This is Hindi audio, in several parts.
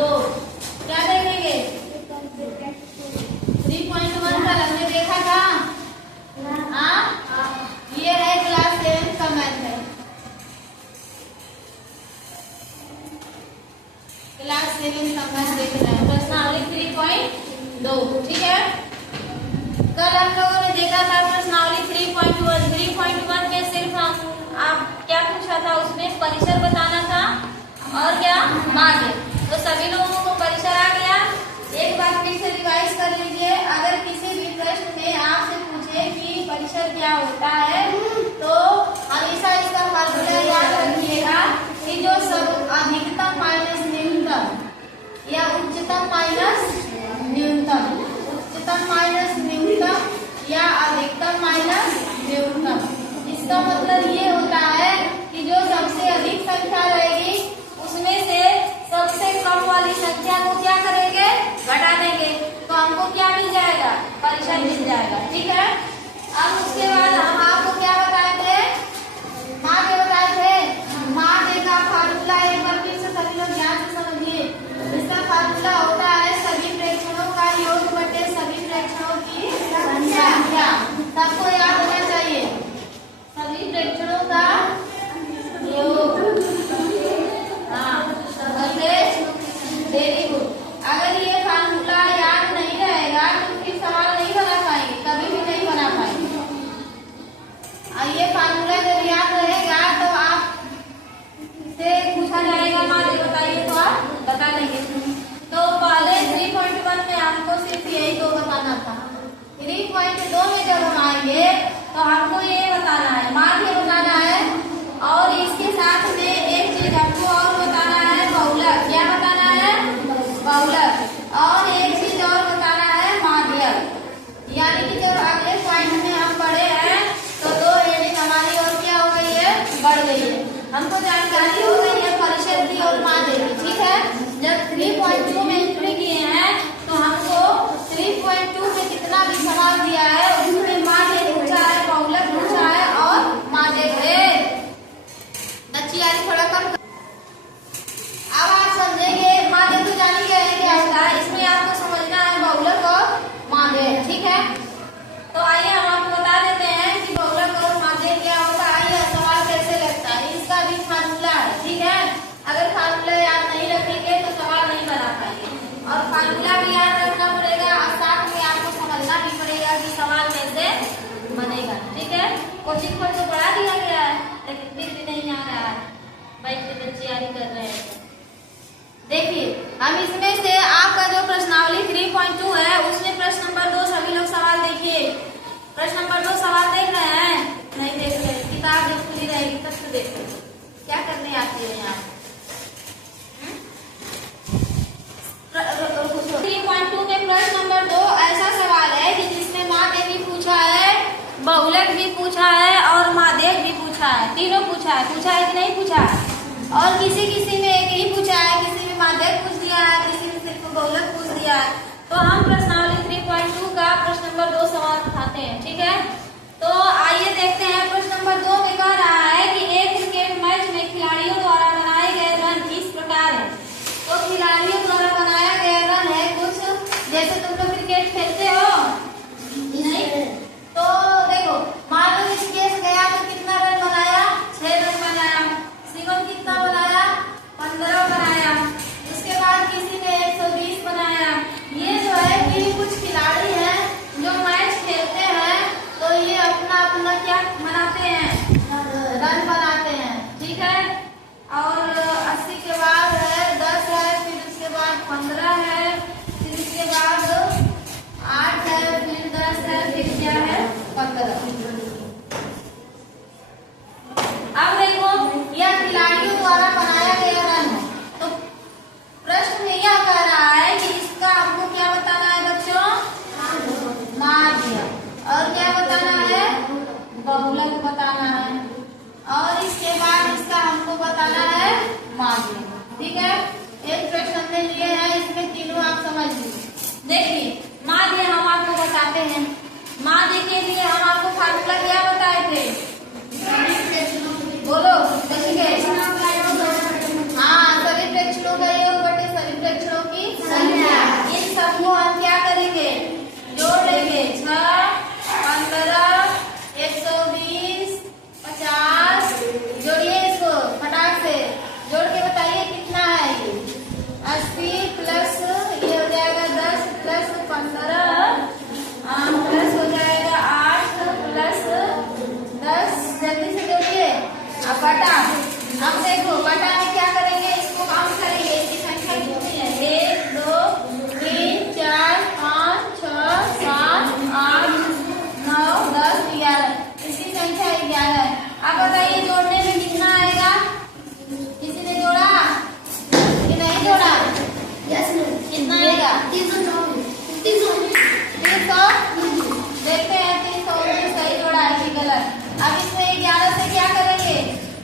2। क्या देखेंगे? 3.1 का हमने देखा था। हाँ, ये है क्लास 7 का मैथ है, क्लास 7 का मैथ देख रहे हैं, प्रश्नावली 3.2। ठीक है, कल हम लोगों ने देखा था प्रश्नावली 3.1। 3.1 में सिर्फ आप क्या पूछा था, उसमें परिसर बताना था और क्या माध्य। तो सभी लोगों को परिसर आ गया। एक बार फिर से रिवाइज कर लीजिए। अगर किसी भी प्रश्न में आपसे पूछे कि परिसर क्या होता है तो हमेशा इसका फॉर्मूला याद रखिएगा कि जो सब अधिकतम माइनस न्यूनतम या उच्चतम माइनस न्यूनतम, उच्चतम माइनस न्यूनतम या अधिकतम माइनस न्यूनतम, इसका मतलब ये होता है कि जो सबसे अधिक संख्या रहेगी उसमें से सबसे कम वाली संख्या को क्या करेंगे, घटा देंगे, तो हमको क्या मिल जाएगा, परिसर मिल जाएगा। ठीक है, अब उसके बाद हम आपको क्या बताए थे, माध्य बताए थे। माध्य का फार्मूला एक बार फिर से सभी लोग ध्यान से समझिए। इसका फार्मूला होता है सभी प्रेक्षणों का योग बटे सभी प्रेक्षणों की संख्या। सबको याद होना चाहिए, सभी प्रेक्षणों का योग। हाँ, वेरी गुड। अगर ये फार्मूला याद नहीं रहेगा तो फिर सवाल नहीं बना पाएंगे, कभी भी नहीं बना पाएंगे। और ये फार्मूला जब याद रहेगा तो आप से पूछा जाएगा माध्य बताइए तो आप बता देंगे। तो पहले 3.1 में हमको सिर्फ यही दो बताना था। 3.2 में जब हम आएंगे तो हमको ये बताना है, माध्य बताना है, और इसके साथ में एक चीज हमको और बताना है, बहुलक। क्या बताना है, बहुलक। और एक चीज और बताना है, माध्यक। यानी कि जब अगले पॉइंट में हम पढ़े हैं तो 2 यूनिट हमारी और क्या हो गई है, बढ़ गई है। हमको जानकारी हो गई है परिसर की और माध्य की। ठीक है, जब 3.2 में एंट्री किए हैं तो हमको 3.2 में कितना भी सवाल दिया है उसमें माध्य पूछा है, बहुलक पूछा है और माध्य है। बच्ची आज थोड़ा कम। अब आप समझेंगे माध्य तो जानी गए क्या होता है, इसमें आपको समझना है बहुलक और माध्य। ठीक है, तो आइए हम आपको बता देते हैं कि बहुलक और माध्य क्या होता है, यह सवाल कैसे लगता है। इसका भी फार्मूला है। ठीक है, अगर फार्मूला याद नहीं रखेंगे तो सवाल नहीं बना पाएंगे, और फार्मूला भी याद रखना पड़ेगा और साथ में आपको समझना भी पड़ेगा कि सवाल कैसे बनेगा। ठीक है, कोचिंग पर तो पढ़ा दिया गया है लेकिन फिर भी नहीं आ रहा है, बैठ के बच्चे तैयारी कर रहे हैं। देखिए, हम इसमें से आपका जो प्रश्नावली 3.2 है उसमें प्रश्न नंबर 2 सभी लोग सवाल देखिए। प्रश्न नंबर 2 सवाल देख रहे हैं, नहीं देख रहे, किताब जब खुली रहेगी तब तो देखो क्या करने आती है यहाँ। 3.2 में प्रश्न नंबर 2 ऐसा सवाल है कि जिसमें माध्य भी पूछा है, बहुलक भी पूछा है और माध्यक भी पूछा है, तीनों पूछा है कि नहीं पूछा है। और किसी किसी में एक ही पूछा है, किसी में माध्यक पूछ दिया है, किसी में सिर्फ बहुलक पूछ दिया है। तो हम प्रश्नावली 3.2 का प्रश्न नंबर 2 सवाल उठाते हैं। ठीक है, तो आइए देखते हैं। प्रश्न नंबर 2 में कह रहा है कि एक क्रिकेट मैच में खिलाड़ियों द्वारा बनाए गए रन इस प्रकार है। तो खिलाड़ियों द्वारा बनाया गया रन है कुछ जैसे तुम लोग क्रिकेट खेलते हो नहीं, तो देखो मान लो इस केस गया तो कितना रन बनाया, 6 रन बनाया। शिवम कितना बनाया, 15 बनाया। उसके बाद किसी ने 120 बनाया। ये जो है कि कुछ खिलाड़ी हैं जो मैच खेलते हैं तो ये अपना अपना क्या बनाते हैं, रन बनाते हैं। ठीक है, और 80 के बाद है 10 है, फिर उसके बाद 15 है, फिर उसके बाद 8 है, फिर 10 है, फिर क्या है 15। अब देखो यह खिलाड़ियों द्वारा बनाया गया रन है। तो प्रश्न में यह कह रहा है कि इसका हमको क्या बताना है बच्चों, माध्य, और क्या बताना है, बहुलक बताना है, और इसके बाद इसका हमको बताना है माध्य। ठीक है, एक प्रश्न हमने लिए हैं, इसमें तीनों आप समझ लीजिए। देखिए माध्य हम आपको बताते हैं। माध्य के लिए हम आपको फार्मूला क्या बताए थे, बोलो, हाँ, सभी प्रेक्षणों का योग बटे सभी प्रेक्षणों कितना आएगा? 300। देखते हैं 319 सही जोड़ा है कि गलत। अब इसमें 11 से क्या करेंगे?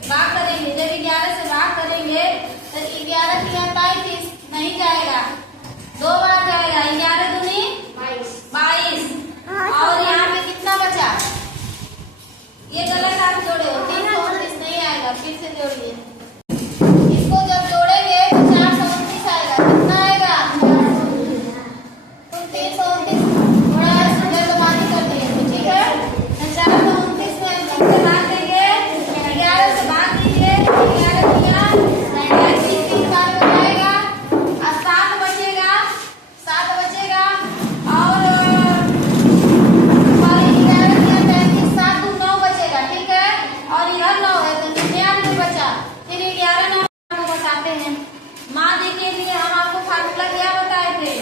भाग करेंगे। जब 11 से भाग करेंगे तो 11 की 33 नहीं जाएगा, 2 बार जाएगा। 11 दूनी 22। और यहाँ पे कितना बचा? ये गलत आप जोड़े हो, 329 नहीं आएगा। फिर से जोड़िए। इसको जब जोड़ेंगे तो 429 आएगा। कितना आएगा? तो 329 थोड़ा जल्दबाजी कर दिए, ठीक है। 429 में किससे भाग देंगे? 11 से भाग दीजिए। 11 दिया 3 बार हो जाएगा और 7 बचेगा। और 11 दिया 35, 7 दूनी 9 बचेगा, ठीक है। और यह 9 है तो 99 बचा। फिर 11 9 को बताते हैं। माध्य के लिए हम आपको फार्मूला क्या बताए थे?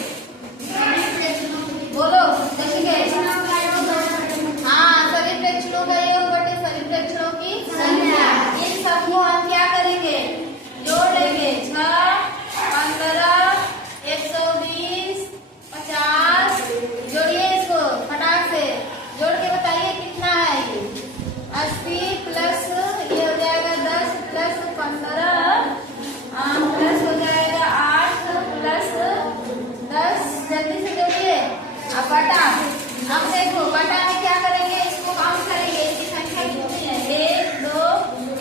बोलो, देखिए। हाँ, सभी प्रेक्षणों का योग बटे सभी प्रेक्षणों की संख्या। इन सबको हम क्या करेंगे? जोड़ लेंगे। 6, 15, 120, 50। जोड़िए इसको फटाक से। जोड़ के बताइए कितना है ये? 80 प्लस ये हो जाएगा 10 प्लस 15 प्लस हो जाएगा 8 प्लस 10। जल्दी से जोड़िए। अब बटा। अब देखो बटा में क्या करेंगे? इसको काउंट करेंगे। इसकी संख्या कितनी है? 1 2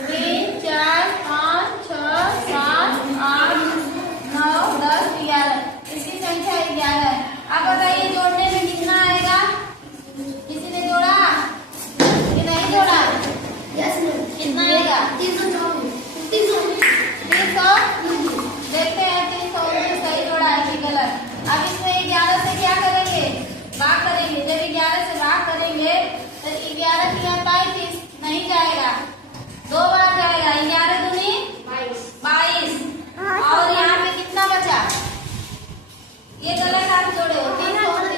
3 4 5 6 7 8 9 10 11। इसकी संख्या 11 है। अब बताइए जोड़ने में कितना आएगा? किसी ने जोड़ा कि नहीं जोड़ा? कितना आएगा? 300। देखते हैं 319 सही जोड़ा है कि गलत। अब इसमें 11 से क्या करेंगे? भाग करेंगे। जब 11 से भाग करेंगे तो 11 की 33 नहीं जाएगा, 2 बार जाएगा। 11 दूनी 22। और यहाँ पे कितना बचा? ये गलत आप जोड़े हो, 319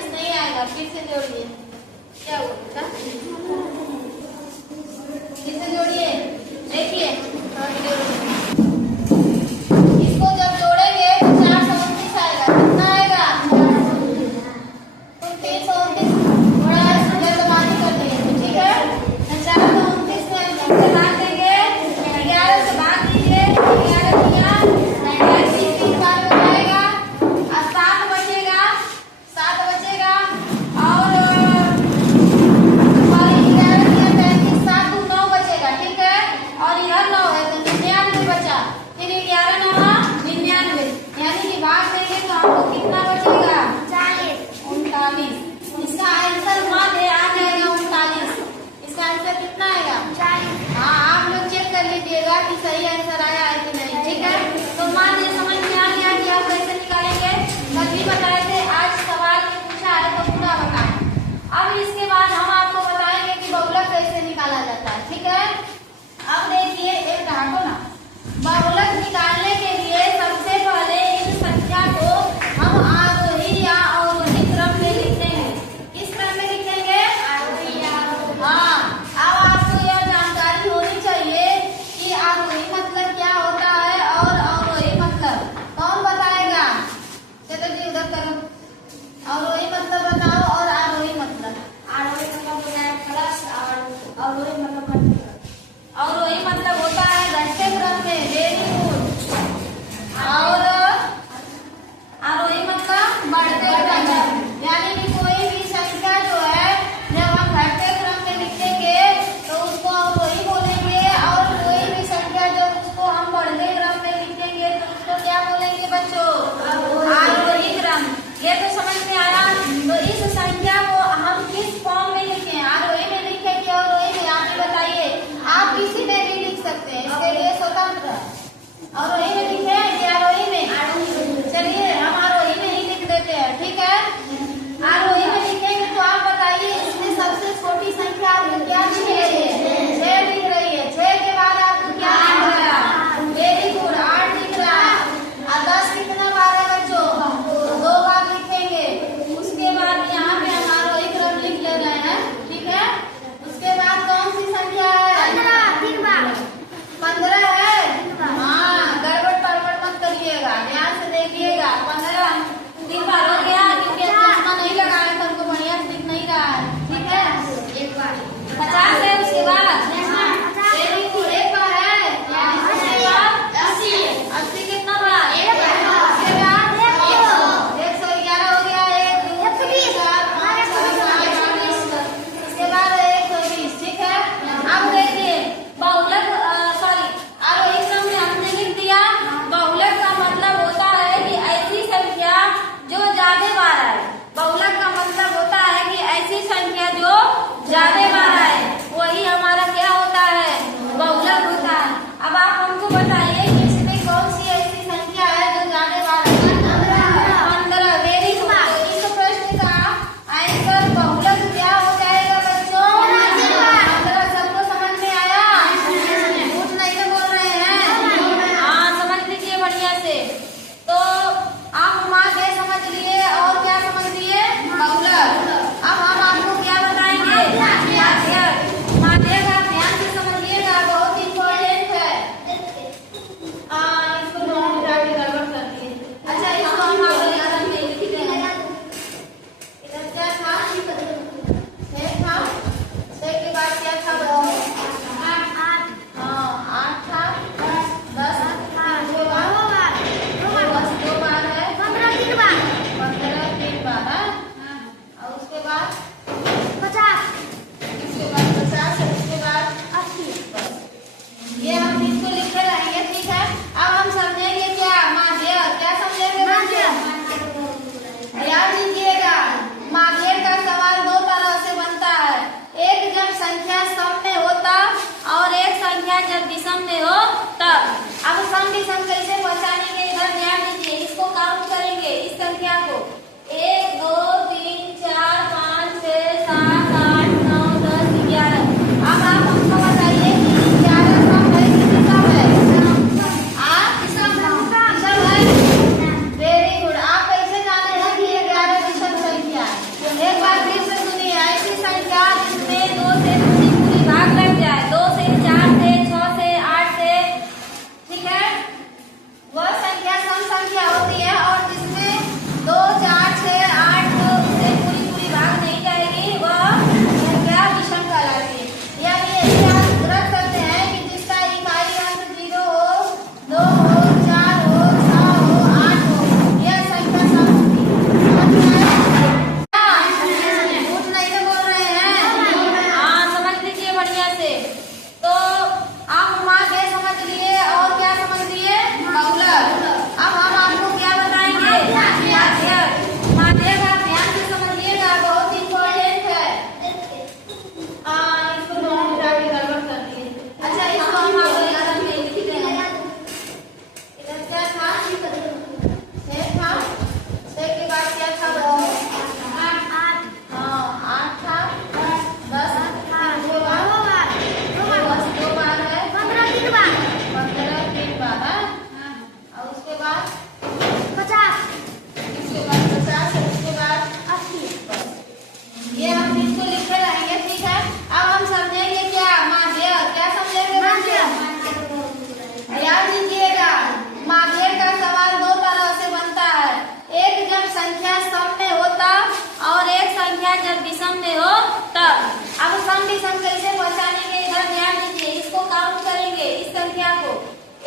विषम कैसे पहचानेंगे, इधर ध्यान दीजिए। इसको काउंट करेंगे, इस संख्या को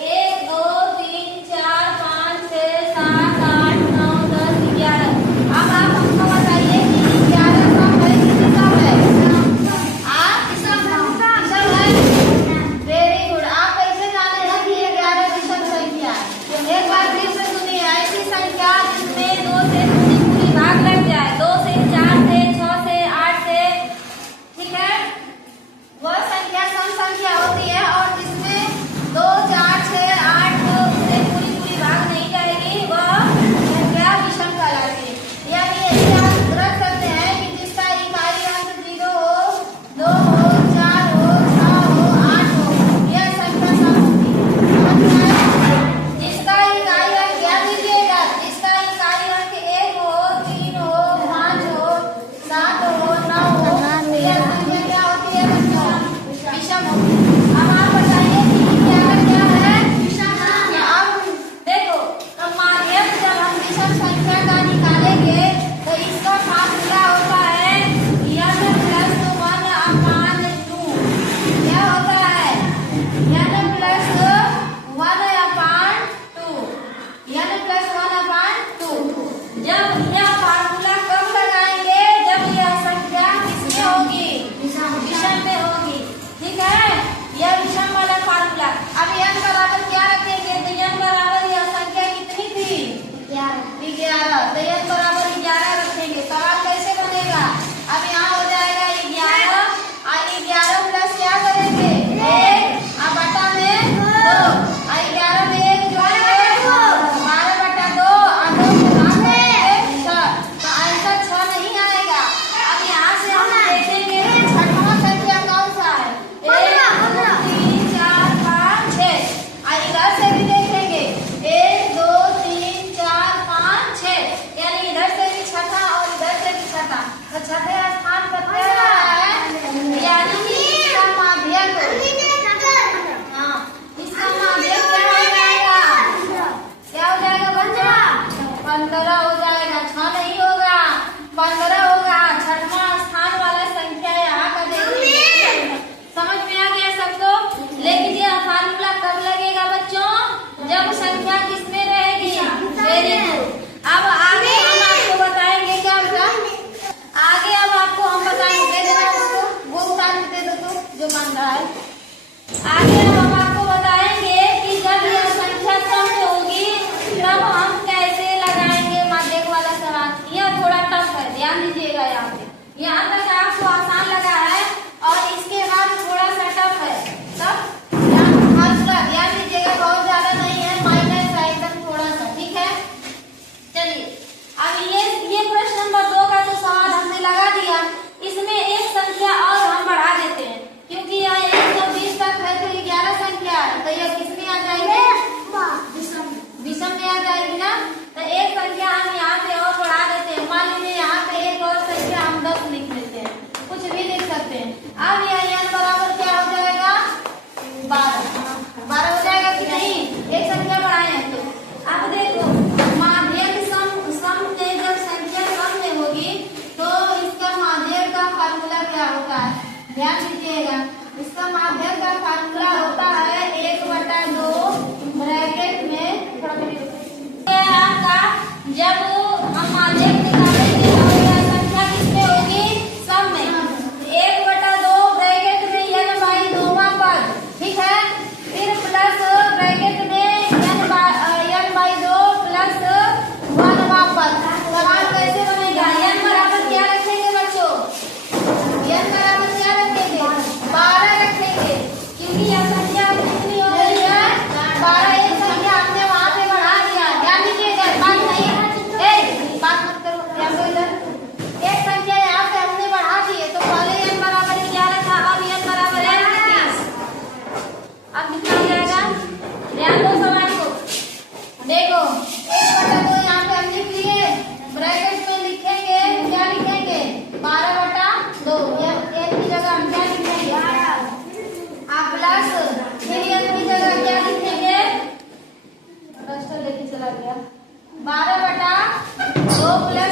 1 2 3 4 5 6 7 8 9 10 11। अब आप हमको बताइए कि 11 कम है कि विषम है? विषम है। Very good. आप कैसे जाने हैं कि ये 11 विषम संख्या है? एक बार फिर से सुनिए, ऐसी संख्या जिसमें 2 से पूरी भाग लग जाए, 2 से 4 से 6 से 8 से, ठीक है, वह संख्या सम संख्या होती है। और जिसमें 2 4 6 8 से पूरी भाग नहीं जाएगी, वह संख्या विषम कहलाती है। यानी ऐसे आप रख सकते हैं कि जिसका इकाई अंक 0 हो, 2 हो, 4 हो, 6 हो, 8 हो, यह संख्या सम होती है। समझ में आया? जिसका इकाई अंक, ध्यान दीजिएगा, जिसका इकाई अंक 1 हो, 3 हो, 5 हो, 7 हो, 9 हो, यह संख्या क्या होती है बच्चों? विषम होती है। अब आप बताइए कि 11 क्या है? विषम। अब देखो, तो माध्यम जब हम विषम संख्या का निकालेंगे तो इसका फार्मूला होता है n प्लस 1/2। क्या होता है? n plus 1/2। n plus 1/2। जब यह फार्मूला कब लगाएंगे? जब यह संख्या किसमें होगी? विषम में होगी। ठीक है, यह विषम वाला फार्मूला। अब n बराबर क्या रखेंगे? तो n बराबर यह संख्या कितनी थी? 11। तो n बराबर 11 रखेंगे। सवाल कैसे बनेगा? अब यहाँ हो जाएगा 11 और 11 प्लस क्या करेंगे? 1 और बटा में 2 और 11 में 1 जोड़ेंगे 12/2 और 2 के भाग करेंगे 6। तो आंसर 6 नहीं आएगा। अब यहाँ से हम देखेंगे छठवां संख्या कौन सा है? 1 2 3 4 5 6। और इधर से भी देखेंगे 1 2 3 4 5 6, यानी इधर से भी छठा और इधर से भी छठा। तो छठे स्थान पर क्या है? यानी कि इसका माध्यक, हाँ, इसका माध्यक क्या हो जाएगा? क्या हो जाएगा बच्चा? 15 हो जाएगा। 6 नहीं होगा, 15 होगा। छठवां स्थान वाला संख्या यहाँ का देखेंगे। समझ में आ गया सबको? ले लीजिए, फार्मूला कब लगेगा बच्चों? जब संख्या किसमें रहेगी? Very good. अब आगे हम आपको बताएंगे क्या होगा? आगे अब आपको हम बताएंगे, दे देना उसको, वो उतार दे दो तो, जो मान रहा है। आगे अब हम आपको बताएंगे कि जब यह संख्या सम में होगी तब हम कैसे लगाएंगे माध्यक वाला सवाल। यह थोड़ा टफ है, ध्यान दीजिएगा। यहाँ पे यहाँ तक आपको आसान लगा है और इसके बाद थोड़ा सा टफ है। सब ध्यान दीजिएगा, बहुत ज्यादा नहीं है, माइनस है एकदम थोड़ा सा। ठीक है, चलिए अब ये प्रश्न नंबर 2 का जो सवाल हमने लगा दिया, इसमें एक संख्या और हम बढ़ा देते हैं, क्योंकि यह 120 तक है तो 11 संख्या है, तो यह किसमें आ जाएगी? विषम में आ जाएगी ना। तो एक संख्या हम यहाँ पे और बढ़ा देते हैं। मान लीजिए यहाँ पे एक और संख्या हम 10 लिख लेते हैं, कुछ भी लिख सकते हैं। अब यह n बराबर क्या हो जाएगा? 12 हो जाएगा कि नहीं? एक संख्या बढ़ाए हैं तो। अब देखो, माध्यक सम में जब संख्या सम में होगी तो इसका माध्यक का फार्मूला क्या होता है? ध्यान दीजिएगा, इसका माध्यक का फार्मूला होता है 1/2 ब्रैकेट में आपका। जब हम माध्यक निकालेंगे तो यह संख्या किसमें होगी? सम में। 1/2 ब्रैकेट में n/2 पद, ठीक है, फिर प्लस ब्रैकेट में n/2 प्लस 1वां पद। सवाल कैसे बनेगा? n बराबर क्या रखेंगे बच्चों? n बराबर क्या रखेंगे? 12 रखेंगे, क्योंकि यह संख्या कितनी हो गई है? 12। एक संख्या हमने वहां पे बढ़ा दिया। ध्यान दीजिएगा, बात नहीं, बात मत करो, ध्यान दो इधर। एक संख्या यहाँ पे हमने बढ़ा दी है, तो पहले n बराबर 11 था, अब n बराबर है 30। अब कितना हो जाएगा? ध्यान दो सवाल को। देखो, 1/2 यहाँ पे हम लिख लिए, ब्रैकेट में लिखेंगे, क्या लिखेंगे? 12/2। n की जगह हम क्या लिखेंगे? आप प्लस, फिर n की जगह क्या लिखेंगे? लेके चला गया 12/2 प्लस